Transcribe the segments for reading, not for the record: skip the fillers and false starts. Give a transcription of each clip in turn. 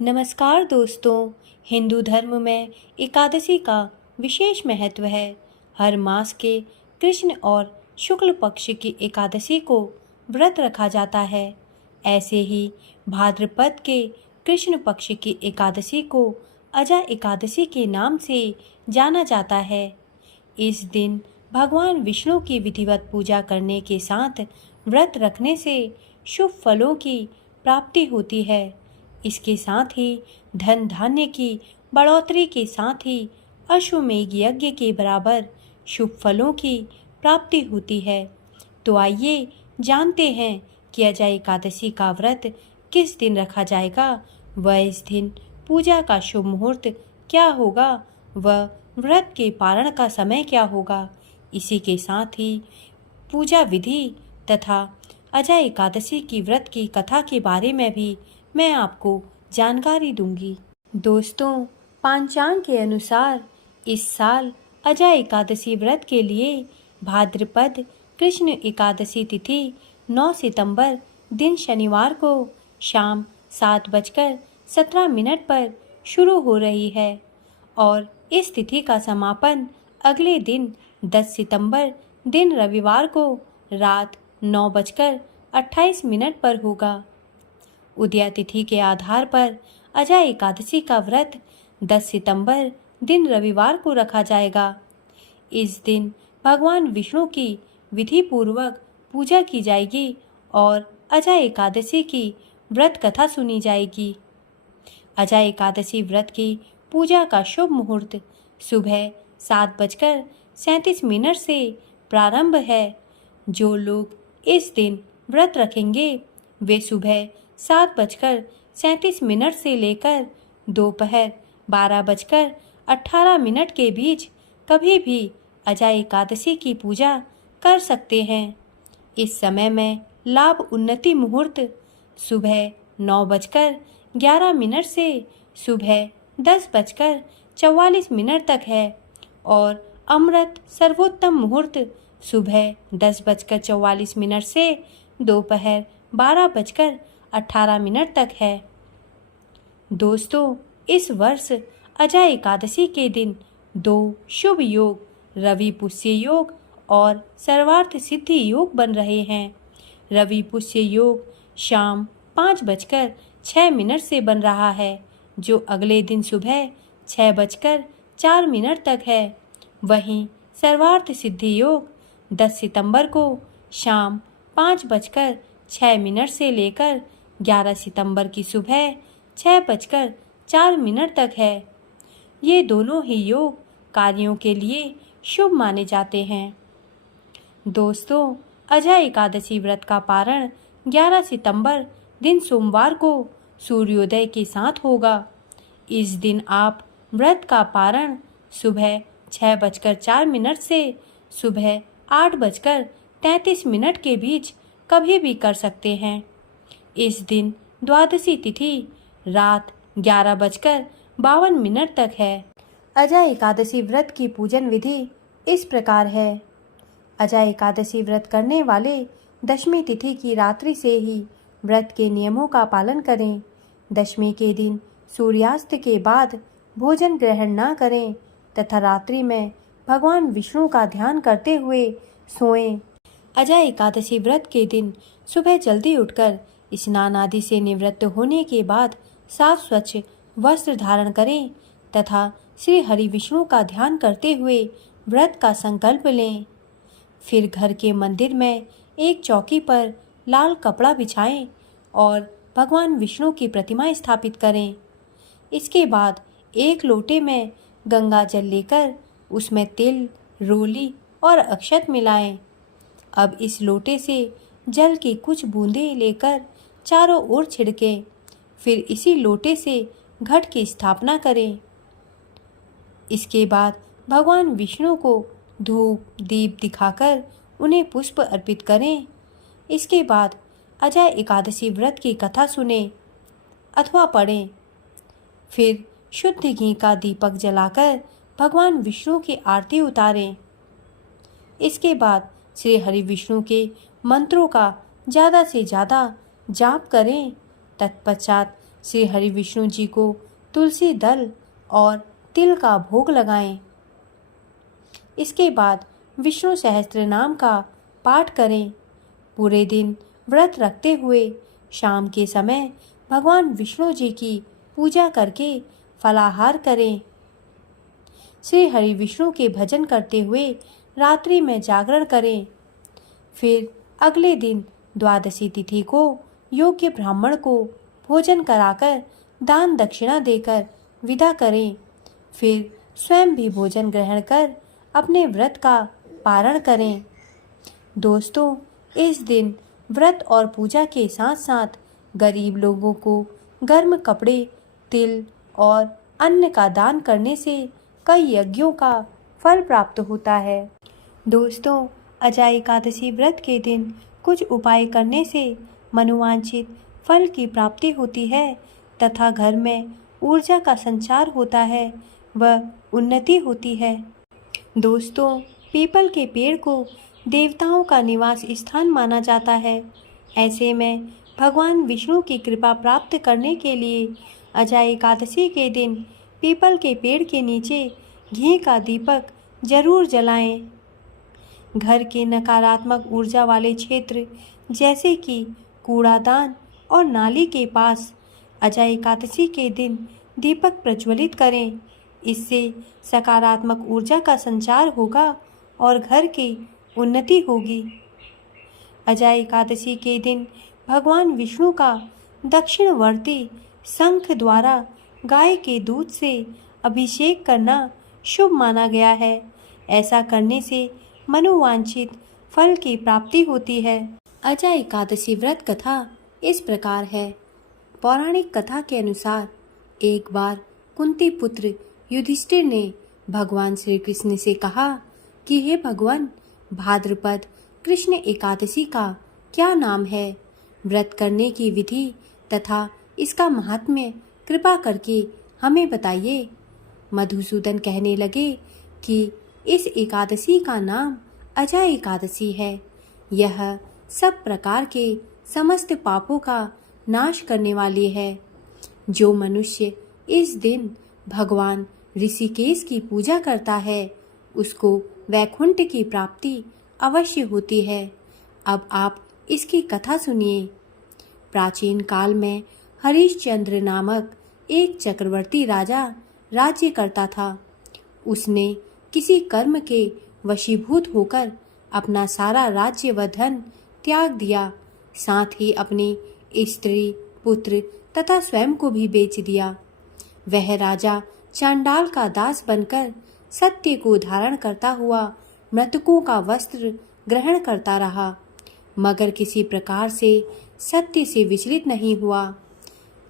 नमस्कार दोस्तों। हिंदू धर्म में एकादशी का विशेष महत्व है। हर मास के कृष्ण और शुक्ल पक्ष की एकादशी को व्रत रखा जाता है। ऐसे ही भाद्रपद के कृष्ण पक्ष की एकादशी को अजा एकादशी के नाम से जाना जाता है। इस दिन भगवान विष्णु की विधिवत पूजा करने के साथ व्रत रखने से शुभ फलों की प्राप्ति होती है। इसके साथ ही धन धान्य की बढ़ोतरी के साथ ही अश्वमेध यज्ञ के बराबर शुभ फलों की प्राप्ति होती है। तो आइए जानते हैं कि अजा एकादशी का व्रत किस दिन रखा जाएगा, वह इस दिन पूजा का शुभ मुहूर्त क्या होगा, वह व्रत के पारण का समय क्या होगा। इसी के साथ ही पूजा विधि तथा अजा एकादशी की व्रत की कथा के बारे में भी मैं आपको जानकारी दूंगी। दोस्तों, पंचांग के अनुसार इस साल अजा एकादशी व्रत के लिए भाद्रपद कृष्ण एकादशी तिथि 9 सितंबर दिन शनिवार को शाम 7:17 पर शुरू हो रही है और इस तिथि का समापन अगले दिन 10 सितंबर दिन रविवार को रात 9:28 पर होगा। उदया तिथि के आधार पर अजा एकादशी का व्रत 10 सितंबर दिन रविवार को रखा जाएगा। इस दिन भगवान विष्णु की विधि पूर्वक पूजा की जाएगी और अजा एकादशी की व्रत कथा सुनी जाएगी। अजा एकादशी व्रत की पूजा का शुभ मुहूर्त सुबह 7:37 से प्रारंभ है। जो लोग इस दिन व्रत रखेंगे वे सुबह 7:37 से लेकर दोपहर 12:18 के बीच कभी भी अजा एकादशी की पूजा कर सकते हैं। इस समय में लाभ उन्नति मुहूर्त सुबह 9:11 से सुबह 10:44 तक है और अमृत सर्वोत्तम मुहूर्त सुबह 10:44 से दोपहर 12:18 तक है। दोस्तों, इस वर्ष अजा एकादशी के दिन 2 शुभ योग रवि पुष्य योग और सर्वार्थ सिद्धि योग बन रहे हैं। रवि पुष्य योग शाम 5:06 से बन रहा है, जो अगले दिन सुबह 6:04 तक है। वहीं सर्वार्थ सिद्धि योग 10 सितंबर को शाम 5:06 से लेकर 11 सितंबर की सुबह 6:04 तक है। ये दोनों ही योग कार्यों के लिए शुभ माने जाते हैं। दोस्तों, अजा एकादशी व्रत का पारण 11 सितंबर दिन सोमवार को सूर्योदय के साथ होगा। इस दिन आप व्रत का पारण सुबह 6:04 से सुबह 8:33 के बीच कभी भी कर सकते हैं। इस दिन द्वादशी तिथि रात 11:52 तक है। अजा एकादशी व्रत की पूजन विधि इस प्रकार है। अजा एकादशी व्रत करने वाले दशमी तिथि की रात्रि से ही व्रत के नियमों का पालन करें। दशमी के दिन सूर्यास्त के बाद भोजन ग्रहण न करें तथा रात्रि में भगवान विष्णु का ध्यान करते हुए सोएं। अजा एकादशी व्रत के दिन सुबह जल्दी उठकर स्नान आदि से निवृत्त होने के बाद साफ स्वच्छ वस्त्र धारण करें तथा श्री हरि विष्णु का ध्यान करते हुए व्रत का संकल्प लें। फिर घर के मंदिर में एक चौकी पर लाल कपड़ा बिछाएं और भगवान विष्णु की प्रतिमा स्थापित करें। इसके बाद एक लोटे में गंगा जल लेकर उसमें तिल, रोली और अक्षत मिलाएं। अब इस लोटे से जल की कुछ बूंदें लेकर चारों ओर छिड़कें। फिर इसी लोटे से घट की स्थापना करें। इसके बाद भगवान विष्णु को धूप दीप दिखाकर उन्हें पुष्प अर्पित करें। इसके बाद अजा एकादशी व्रत की कथा सुनें अथवा पढ़ें। फिर शुद्ध घी का दीपक जलाकर भगवान विष्णु की आरती उतारें। इसके बाद श्री हरि विष्णु के मंत्रों का ज़्यादा से ज़्यादा जाप करें। तत्पश्चात श्री हरि विष्णु जी को तुलसी दल और तिल का भोग लगाएं। इसके बाद विष्णु सहस्त्र नाम का पाठ करें। पूरे दिन व्रत रखते हुए शाम के समय भगवान विष्णु जी की पूजा करके फलाहार करें। श्री हरि विष्णु के भजन करते हुए रात्रि में जागरण करें। फिर अगले दिन द्वादशी तिथि को योग्य ब्राह्मण को भोजन कराकर दान दक्षिणा देकर विदा करें। फिर स्वयं भी भोजन ग्रहण कर अपने व्रत का पारण करें। दोस्तों, इस दिन व्रत और पूजा के साथ साथ गरीब लोगों को गर्म कपड़े, तिल और अन्न का दान करने से कई यज्ञों का फल प्राप्त होता है। दोस्तों, अजा एकादशी व्रत के दिन कुछ उपाय करने से मनोवांछित फल की प्राप्ति होती है तथा घर में ऊर्जा का संचार होता है व उन्नति होती है। दोस्तों, पीपल के पेड़ को देवताओं का निवास स्थान माना जाता है। ऐसे में भगवान विष्णु की कृपा प्राप्त करने के लिए अजा एकादशी के दिन पीपल के पेड़ के नीचे घी का दीपक जरूर जलाएं। घर के नकारात्मक ऊर्जा वाले क्षेत्र जैसे कि कूड़ादान और नाली के पास अजा एकादशी के दिन दीपक प्रज्वलित करें। इससे सकारात्मक ऊर्जा का संचार होगा और घर की उन्नति होगी। अजा एकादशी के दिन भगवान विष्णु का दक्षिणवर्ती शंख द्वारा गाय के दूध से अभिषेक करना शुभ माना गया है। ऐसा करने से मनोवांछित फल की प्राप्ति होती है। अजा एकादशी व्रत कथा इस प्रकार है। पौराणिक कथा के अनुसार एक बार कुंती पुत्र युधिष्ठिर ने भगवान श्री कृष्ण से कहा कि हे भगवान, भाद्रपद कृष्ण एकादशी का क्या नाम है? व्रत करने की विधि तथा इसका महात्म्य कृपा करके हमें बताइए। मधुसूदन कहने लगे कि इस एकादशी का नाम अजा एकादशी है। यह सब प्रकार के समस्त पापों का नाश करने वाली है। जो मनुष्य इस दिन भगवान ऋषिकेश की पूजा करता है उसको वैकुंठ की प्राप्ति अवश्य होती है। अब आप इसकी कथा सुनिए। प्राचीन काल में हरिश्चंद्र नामक एक चक्रवर्ती राजा राज्य करता था। उसने किसी कर्म के वशीभूत होकर अपना सारा राज्य व धन त्याग दिया, साथ ही अपनी स्त्री, पुत्र तथा स्वयं को भी बेच दिया। वह राजा चांडाल का दास बनकर सत्य को धारण करता हुआ मृतकों का वस्त्र ग्रहण करता रहा, मगर किसी प्रकार से सत्य से विचलित नहीं हुआ।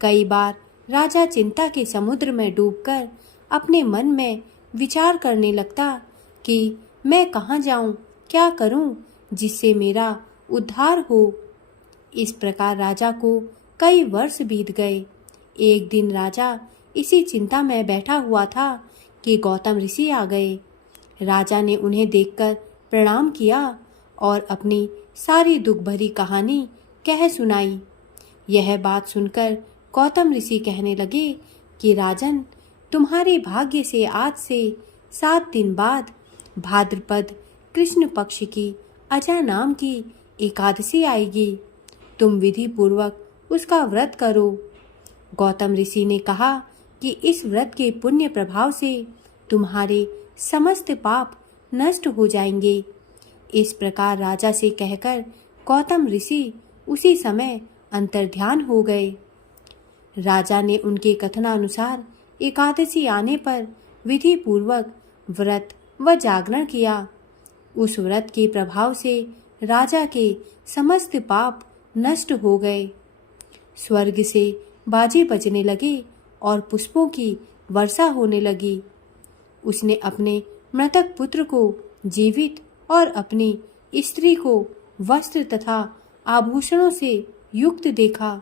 कई बार राजा चिंता के समुद्र में डूबकर अपने मन में विचार करने लगता कि मैं कहाँ जाऊं, क्या करूं जिससे मेरा उद्धार हो। इस प्रकार राजा को कई वर्ष बीत गए। एक दिन राजा इसी चिंता में बैठा हुआ था कि गौतम ऋषि आ गए। राजा ने उन्हें देखकर प्रणाम किया और अपनी सारी दुख भरी कहानी कह सुनाई। यह बात सुनकर गौतम ऋषि कहने लगे कि राजन, तुम्हारे भाग्य से आज से 7 दिन बाद भाद्रपद कृष्ण पक्ष की अजा नाम की एकादशी आएगी। तुम विधि पूर्वक उसका व्रत करो। गौतम ऋषि ने कहा कि इस व्रत के पुण्य प्रभाव से तुम्हारे समस्त पाप नष्ट हो जाएंगे। इस प्रकार राजा से कहकर गौतम ऋषि उसी समय अंतर्ध्यान हो गए। राजा ने उनके कथनानुसार एकादशी आने पर विधि पूर्वक व्रत व जागरण किया। उस व्रत के प्रभाव से राजा के समस्त पाप नष्ट हो गए। स्वर्ग से बाजे बजने लगे और पुष्पों की वर्षा होने लगी। उसने अपने मृतक पुत्र को जीवित और अपनी स्त्री को वस्त्र तथा आभूषणों से युक्त देखा।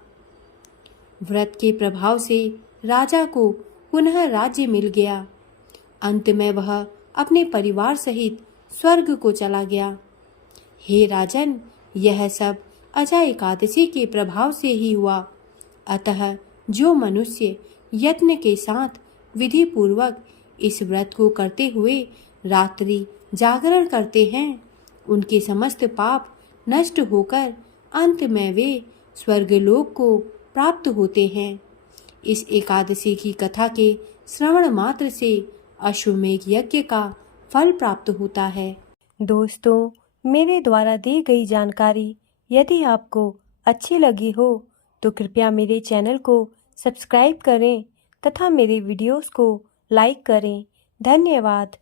व्रत के प्रभाव से राजा को पुनः राज्य मिल गया। अंत में वह अपने परिवार सहित स्वर्ग को चला गया। हे राजन, यह सब अजा एकादशी के प्रभाव से ही हुआ। अतः जो मनुष्य यत्न के साथ विधि पूर्वक इस व्रत को करते हुए रात्रि जागरण करते हैं, उनके समस्त पाप नष्ट होकर अंत में वे स्वर्गलोक को प्राप्त होते हैं। इस एकादशी की कथा के श्रवण मात्र से अश्वमेध यज्ञ का फल प्राप्त होता है। दोस्तों, मेरे द्वारा दी गई जानकारी यदि आपको अच्छी लगी हो तो कृपया मेरे चैनल को सब्सक्राइब करें तथा मेरे वीडियोस को लाइक करें। धन्यवाद।